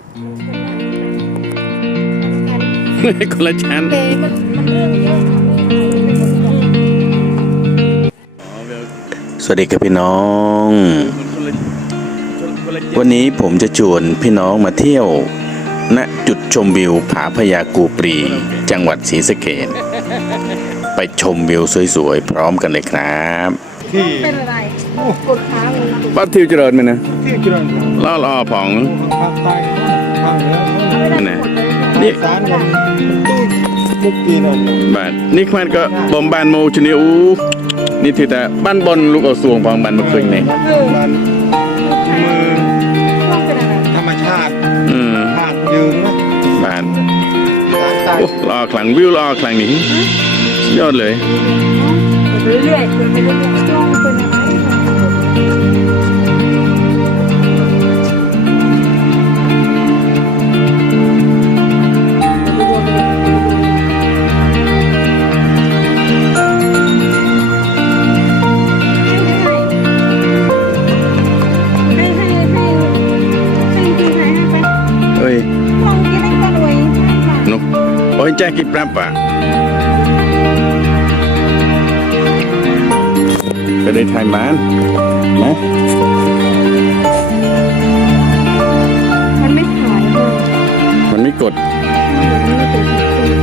กคนละชั้นเตมันมันเรื่องเยอะทำให้หายเลยเป็นคนบอกสวัสดีครับพี่น้อง วันนี้ผมจะชวนพี่น้องมาเที่ยว ณจุดชมวิวผาพญากูปรี จังหวัดศรีสะเกษไปชมวิวสวยๆ พร้อมกันเลยครับ ที่เป็นอะไรกดค้างเลยนะบ้านทิวเจริญไหมนะที่เจริญครับล่อล่อผองภาคใต้ภาคเหนือไม่ได้ไหนกดเลยนี่สารมันตู้ทุกปีนั่นน่ะบาทนี่มันก็บอมบานโมชนิอูนี่ที่แต่บ้านบนลูกเอาสวงพองบันมาคืนนี่มันมือต้องเป็นอะไรธรรมชาติอืมธาตุยืงนะบาทสารใต้โอ้ล่อคลังวิวล่อคลังนี้สุดยอดเลยกด เรื่อยๆกดไปเรื่อยๆต้องเป็นอะไรให้ให้ให้ให้ให้ดีให้ให้ไปเอ้ยมองกิน กันไว้ให้มานุกโอ้ยแจ็คกี้ปรับอะไปได้ถ่ายบ้านนะมันไม่ขายเลยมันไม่กดมันไม่เป็นของคุณ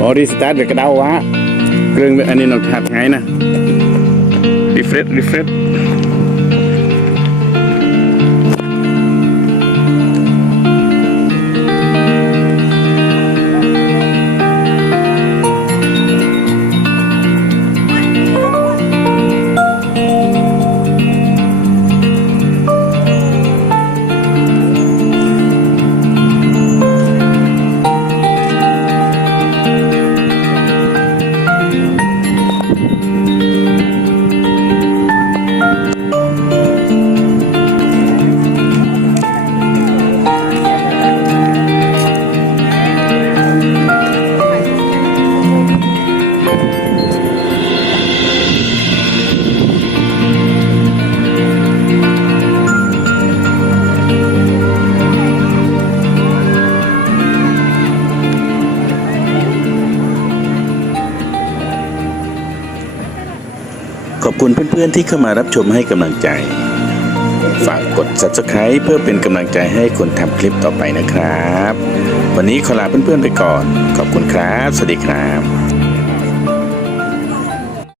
อ๋อรีสตาร์ทเดี๋ยวกระเดาวะเครื่องอันนี้นกหัดไงนะรีเฟรชรีเฟรช ขอบคุณเพื่อนๆที่เข้ามารับชมให้กำลังใจ ฝากกด subscribe เพื่อเป็นกำลังใจให้คนทำคลิปต่อไปนะครับ วันนี้ขอลาเพื่อนๆไปก่อน ขอบคุณครับ สวัสดีครับ